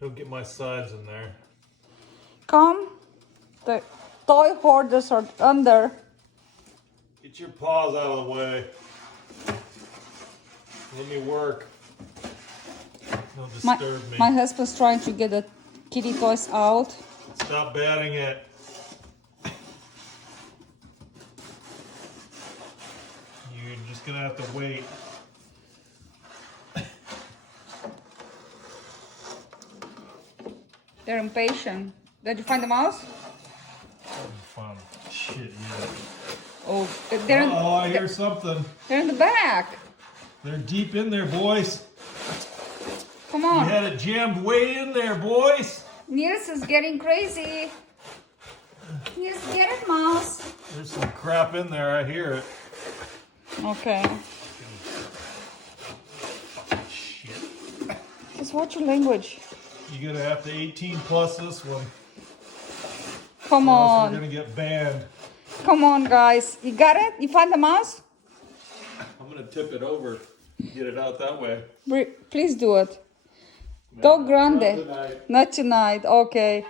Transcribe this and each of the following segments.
Don't get my sides in there. Come. The toy hoarders are under. Get your paws out of the way. Let me work. Don't disturb me. My husband's trying to get the kitty toys out. Stop batting it. You're just gonna have to wait. They're impatient. Did you find the mouse? Fun. Shit, yeah. Oh, they're in, Oh, I hear something. they're in the back. They're deep in there, boys. Come You on. had it jammed way in there, boys. Nils is getting crazy. Nils, get it, mouse. There's some crap in there. I hear it. Okay. Shit. Just watch your language. You're gonna have to 18 plus this one. Come Or else on. we're gonna get banned. Come on, guys. You got it? You find the mouse? I'm gonna tip it over. Get it out that way. Please do it. Go grande. Not tonight. Not tonight. Okay.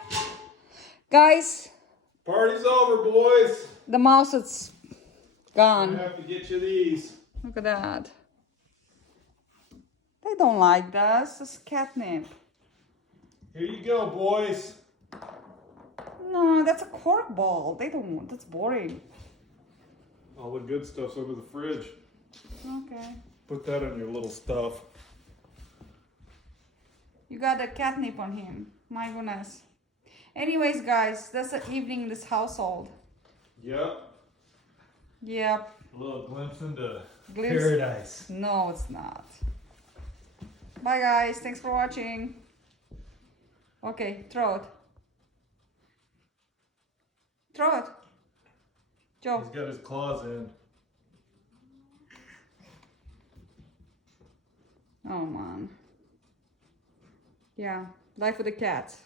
Guys, Party's over, boys. the mouse is I gone. have to get you these. Look at that. They don't like this. It's catnip. Here you go, boys. No, that's a cork ball. They don't. That's boring. All the good stuff's under the fridge. Okay. Put that on your little stuff. You got a catnip on him. My goodness. Anyways, guys, that's the evening in this household. Yep. Yep. A little glimpse into Glimpse. paradise. No, it's not. Bye, guys. Thanks for watching. Okay, throw it. Throw it. Joe. He's got his claws in. Oh, man. Yeah, life with the cats.